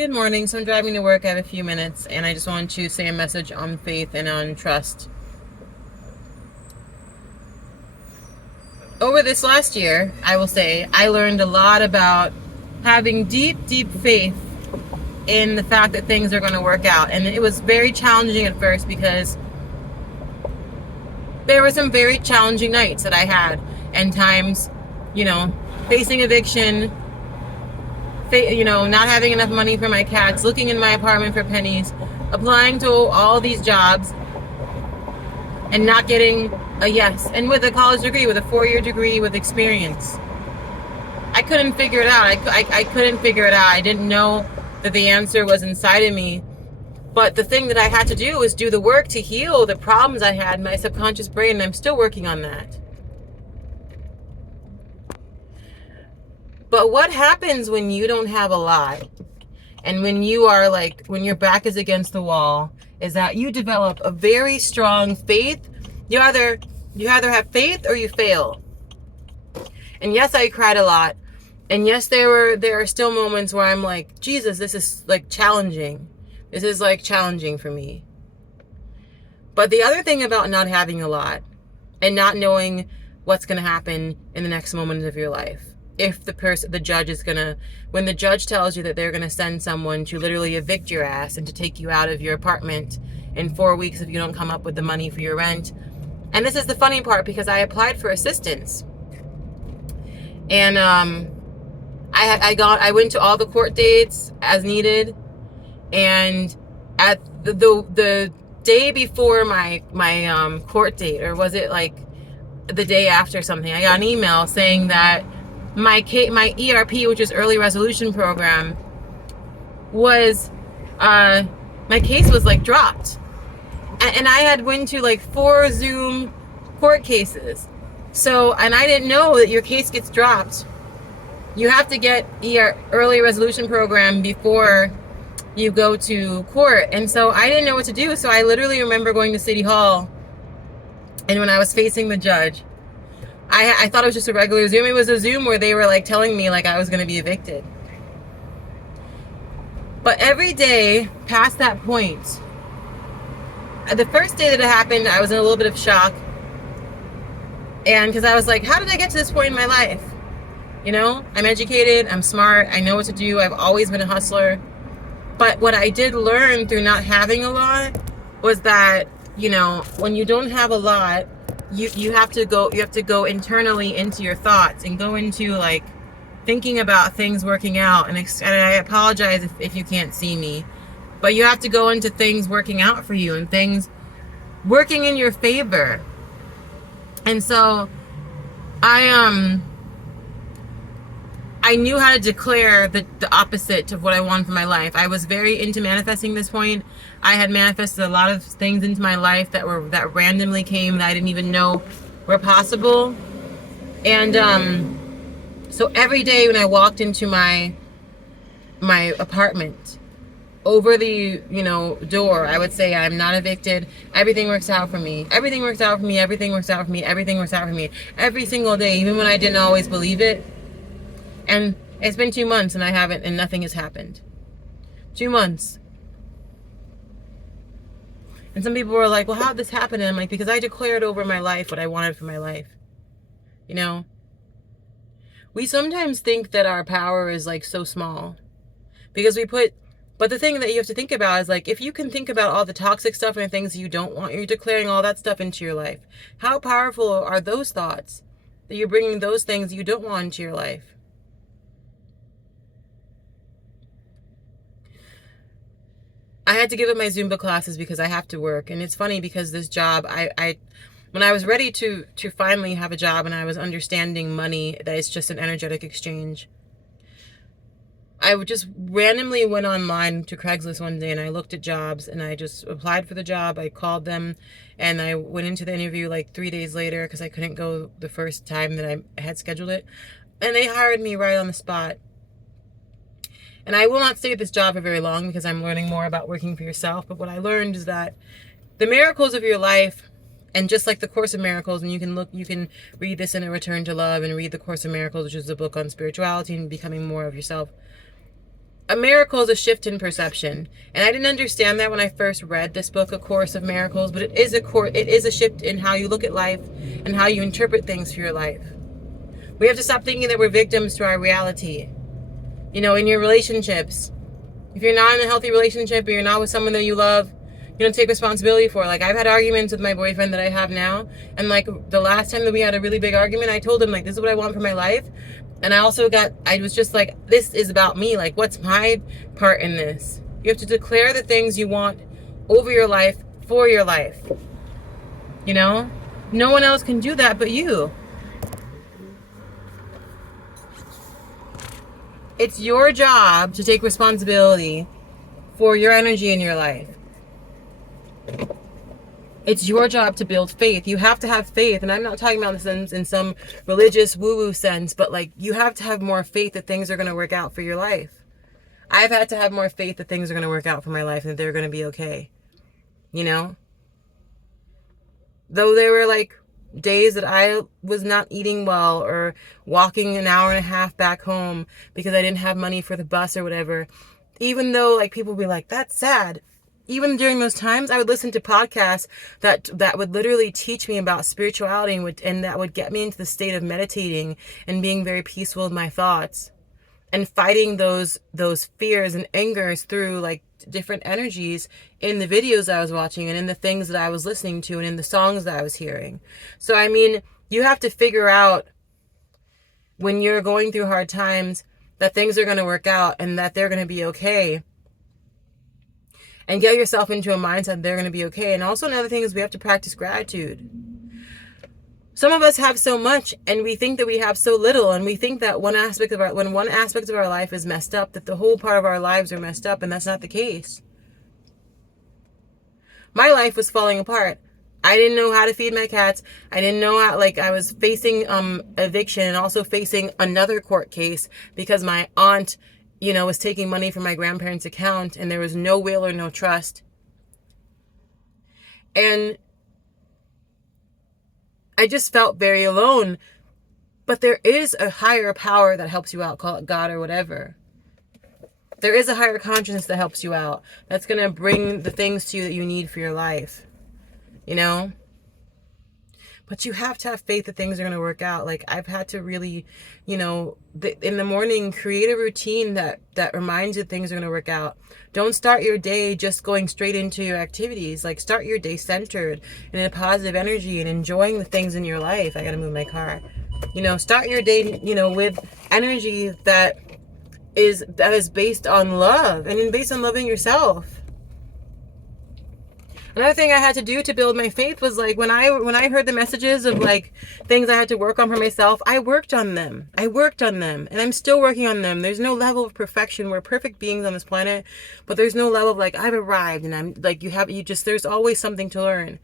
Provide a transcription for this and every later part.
Good morning. So I'm driving to work. I have a few minutes, and I just want to say a message on faith and on trust. Over this last year, I will say, I learned a lot about having deep, deep faith in the fact that things are going to work out. And it was very challenging at first because there were some very challenging nights that I had, and times, facing eviction, not having enough money for my cats, looking in my apartment for pennies, applying to all these jobs and not getting a yes. And with a college degree, with a 4-year degree, with experience, I couldn't figure it out. I couldn't figure it out. I didn't know that the answer was inside of me. But the thing that I had to do was do the work to heal the problems I had in my subconscious brain, and I'm still working on that. But what happens when you don't have a lot, and when you are when your back is against the wall, is that you develop a very strong faith. You either have faith or you fail. And yes, I cried a lot. And yes, there are still moments where I'm like, Jesus, this is challenging. This is challenging for me. But the other thing about not having a lot and not knowing what's going to happen in the next moment of your life, if the judge is gonna, when the judge tells you that they're gonna send someone to literally evict your ass and to take you out of your apartment in 4 weeks if you don't come up with the money for your rent. And this is the funny part, because I applied for assistance, and I went to all the court dates as needed, and at the day before my court date, or was it the day after something, I got an email saying that my ERP, which is early resolution program, was my case was dropped, and I had went to 4 Zoom court cases. So, and I didn't know that your case gets dropped. You have to get early resolution program before you go to court. And so I didn't know what to do. So I literally remember going to City Hall, and when I was facing the judge, I thought it was just a regular Zoom. It was a Zoom where they were telling me I was going to be evicted. But every day past that point, the first day that it happened, I was in a little bit of shock. And because I was like, how did I get to this point in my life? I'm educated, I'm smart, I know what to do, I've always been a hustler. But what I did learn through not having a lot was that, when you don't have a lot, you have to go internally into your thoughts and go into thinking about things working out. And I apologize if you can't see me, but you have to go into things working out for you and things working in your favor. And so I knew how to declare the opposite of what I wanted for my life. I was very into manifesting this point. I had manifested a lot of things into my life that randomly came, that I didn't even know were possible. And so every day when I walked into my apartment, over the door, I would say, I'm not evicted. Everything works out for me. Everything works out for me. Everything works out for me. Everything works out for me. Every single day, even when I didn't always believe it. And it's been 2 months and nothing has happened. 2 months. And some people were like, well, how did this happen? And I'm like, because I declared over my life what I wanted for my life. We sometimes think that our power is so small because but the thing that you have to think about is if you can think about all the toxic stuff and the things you don't want, you're declaring all that stuff into your life. How powerful are those thoughts that you're bringing those things you don't want into your life? I had to give up my Zumba classes because I have to work. And it's funny because this job, when I was ready to finally have a job and I was understanding money, that it's just an energetic exchange, I just randomly went online to Craigslist one day and I looked at jobs and I just applied for the job. I called them and I went into the interview 3 days later because I couldn't go the first time that I had scheduled it. And they hired me right on the spot. And I will not stay at this job for very long because I'm learning more about working for yourself. But what I learned is that the miracles of your life, and just like the Course of Miracles, and you can read this in A Return to Love and read the Course of Miracles, which is a book on spirituality and becoming more of yourself. a miracle is a shift in perception. And I didn't understand that when I first read this book, A Course of Miracles, but it is a shift in how you look at life and how you interpret things for your life. We have to stop thinking that we're victims to our reality. You know, in your relationships, if you're not in a healthy relationship or you're not with someone that you love, you don't take responsibility for. Like, I've had arguments with my boyfriend that I have now, and like the last time that we had a really big argument, I told him, like, this is what I want for my life. And I was just like, this is about me. Like, what's my part in this? You have to declare the things you want over your life for your life. You know? No one else can do that but you. It's your job to take responsibility for your energy in your life. It's your job to build faith. You have to have faith. And I'm not talking about this in some religious woo-woo sense, but like, you have to have more faith that things are going to work out for your life. I've had to have more faith that things are going to work out for my life and that they're going to be okay. You know? Though there were like days that I was not eating well or walking an hour and a half back home because I didn't have money for the bus or whatever. Even though like people would be like, that's sad. Even during those times, I would listen to podcasts that would literally teach me about spirituality and that would get me into the state of meditating and being very peaceful with my thoughts and fighting those fears and angers through like different energies in the videos I was watching and in the things that I was listening to and in the songs that I was hearing. So, I mean, you have to figure out when you're going through hard times that things are going to work out and that they're going to be okay. And get yourself into a mindset that they're going to be okay. And also another thing is we have to practice gratitude. Some of us have so much and we think that we have so little, and we think that when one aspect of our life is messed up, that the whole part of our lives are messed up, and that's not the case. My life was falling apart. I didn't know how to feed my cats. I didn't know how, like, I was facing eviction and also facing another court case because my aunt, you know, was taking money from my grandparents' account and there was no will or no trust. And I just felt very alone. But there is a higher power that helps you out, call it God or whatever. There is a higher consciousness that helps you out. That's going to bring the things to you that you need for your life. You know? But you have to have faith that things are going to work out. Like, I've had to really, you know, in the morning, create a routine that reminds you things are going to work out. Don't start your day just going straight into your activities. Like, start your day centered and in a positive energy and enjoying the things in your life. I got to move my car. You know, start your day, you know, with energy that is based on love and based on loving yourself. Another thing I had to do to build my faith was like when I heard the messages of like things I had to work on for myself, I worked on them. And I'm still working on them. There's no level of perfection. We're perfect beings on this planet, but there's no level of like I've arrived and I'm like there's always something to learn.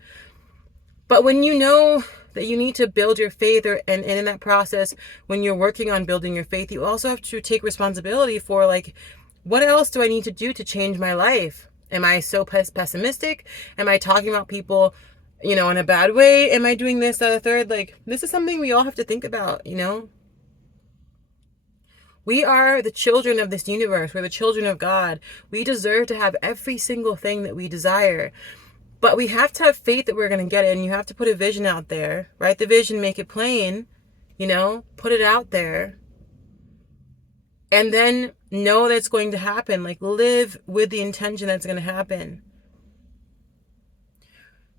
But when you know that you need to build your faith and in that process, when you're working on building your faith, you also have to take responsibility for like, what else do I need to do to change my life? Am I so pessimistic? Am I talking about people, you know, in a bad way? Am I doing this, that, or third? Like, this is something we all have to think about, you know? We are the children of this universe. We're the children of God. We deserve to have every single thing that we desire. But we have to have faith that we're going to get it. And you have to put a vision out there. Write the vision, make it plain, you know? Put it out there. And then know that's going to happen. Like, live with the intention that's going to happen.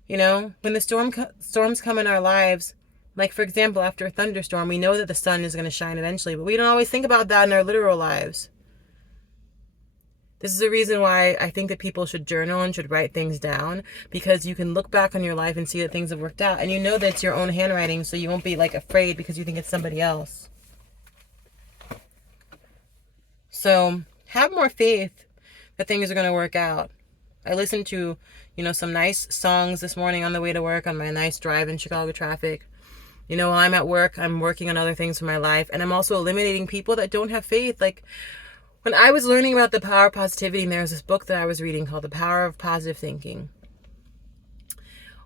You know, when the storms come in our lives, like, for example, after a thunderstorm, we know that the sun is going to shine eventually, but we don't always think about that in our literal lives. This is the reason why I think that people should journal and should write things down, because you can look back on your life and see that things have worked out, and you know that it's your own handwriting, so you won't be like afraid because you think it's somebody else. So have more faith that things are going to work out. I listened to, you know, some nice songs this morning on the way to work on my nice drive in Chicago traffic. You know, while I'm at work, I'm working on other things for my life. And I'm also eliminating people that don't have faith. Like, when I was learning about the power of positivity, and there was this book that I was reading called The Power of Positive Thinking.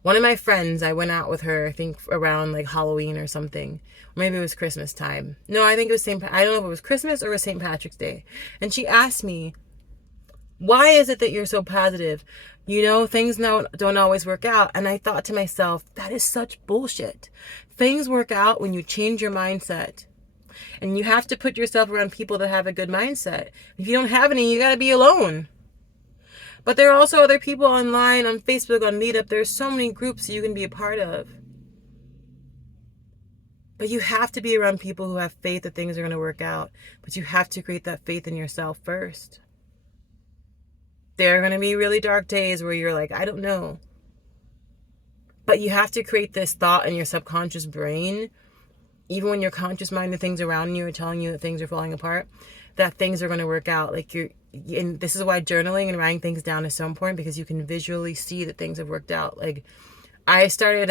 One of my friends, I went out with her, I think around like Halloween or something. Maybe it was Christmas time. No, I think it was I don't know if it was Christmas or it was St. Patrick's Day. And she asked me, why is it that you're so positive? You know, things don't always work out. And I thought to myself, that is such bullshit. Things work out when you change your mindset. And you have to put yourself around people that have a good mindset. If you don't have any, you got to be alone. But there are also other people online, on Facebook, on Meetup. There's so many groups you can be a part of. But you have to be around people who have faith that things are going to work out. But you have to create that faith in yourself first. There are going to be really dark days where you're like, I don't know. But you have to create this thought in your subconscious brain, even when your conscious mind, the things around you are telling you that things are falling apart, that things are going to work out. Like and this is why journaling and writing things down is so important, because you can visually see that things have worked out. Like I started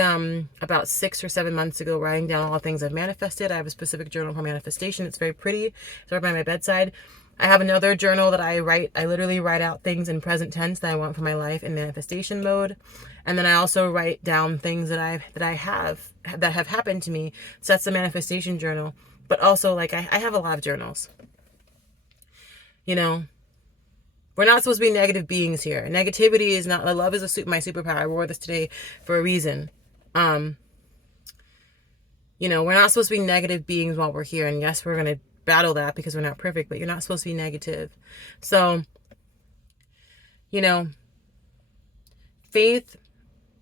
about 6 or 7 months ago writing down all the things I've manifested. I have a specific journal for manifestation. It's very pretty. It's right by my bedside. I have another journal that I literally write out things in present tense that I want for my life in manifestation mode. And then I also write down things that have happened to me. So that's the manifestation journal. But also, like, I have a lot of journals. You know, we're not supposed to be negative beings here. Negativity is not, love is my superpower. I wore this today for a reason. You know, we're not supposed to be negative beings while we're here. And yes, we're going to battle that because we're not perfect, but you're not supposed to be negative. So, you know, faith,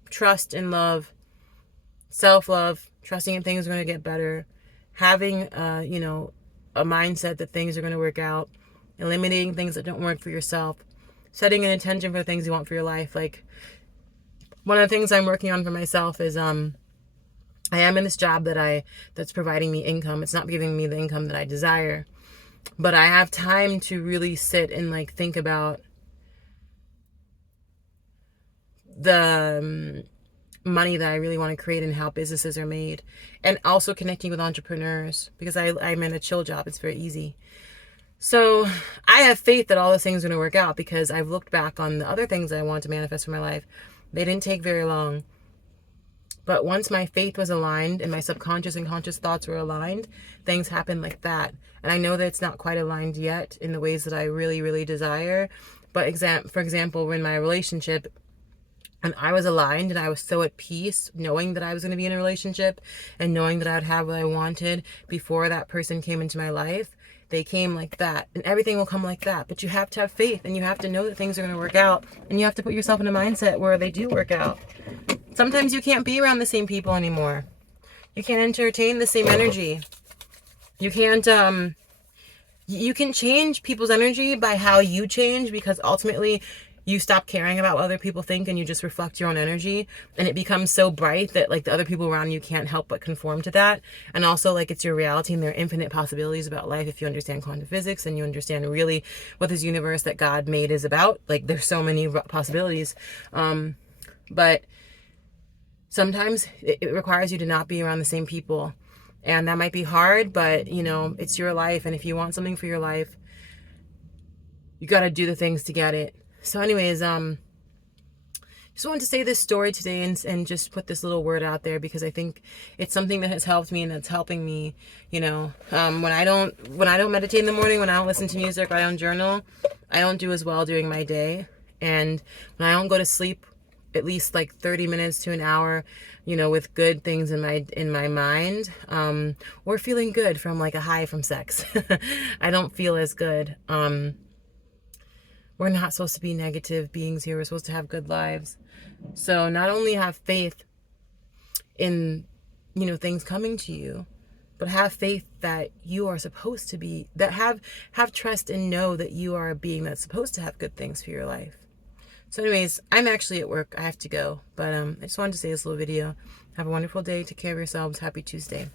trust, and love, self-love, trusting in things are going to get better, having, you know, a mindset that things are going to work out, eliminating things that don't work for yourself, setting an intention for the things you want for your life. Like, one of the things I'm working on for myself is, I am in this job that's providing me income. It's not giving me the income that I desire, but I have time to really sit and like think about the money that I really want to create and how businesses are made, and also connecting with entrepreneurs, because I'm in a chill job. It's very easy. So I have faith that all those things are going to work out, because I've looked back on the other things I want to manifest for my life. They didn't take very long. But once my faith was aligned and my subconscious and conscious thoughts were aligned, things happen like that. And I know that it's not quite aligned yet in the ways that I really, really desire. But for example, in my relationship, and I was aligned and I was so at peace knowing that I was going to be in a relationship and knowing that I would have what I wanted before that person came into my life. They came like that, and everything will come like that. But you have to have faith, and you have to know that things are going to work out, and you have to put yourself in a mindset where they do work out. Sometimes you can't be around the same people anymore. You can't entertain the same energy. You can't, you can change people's energy by how you change, because ultimately you stop caring about what other people think and you just reflect your own energy, and it becomes so bright that like the other people around you can't help but conform to that. And also, like, it's your reality, and there are infinite possibilities about life if you understand quantum physics and you understand really what this universe that God made is about. Like, there's so many possibilities. But sometimes it requires you to not be around the same people, and that might be hard, but you know, it's your life, and if you want something for your life, you got to do the things to get it. So anyways, just wanted to say this story today and just put this little word out there, because I think it's something that has helped me and that's helping me. You know, when I don't meditate in the morning, when I don't listen to music, or I don't journal, I don't do as well during my day. And when I don't go to sleep at least like 30 minutes to an hour, you know, with good things in my mind, or feeling good from like a high from sex, I don't feel as good. We're not supposed to be negative beings here. We're supposed to have good lives. So not only have faith in, you know, things coming to you, but have faith that you are supposed to be, that have trust and know that you are a being that's supposed to have good things for your life. So anyways, I'm actually at work. I have to go. But I just wanted to say this little video. Have a wonderful day. Take care of yourselves. Happy Tuesday.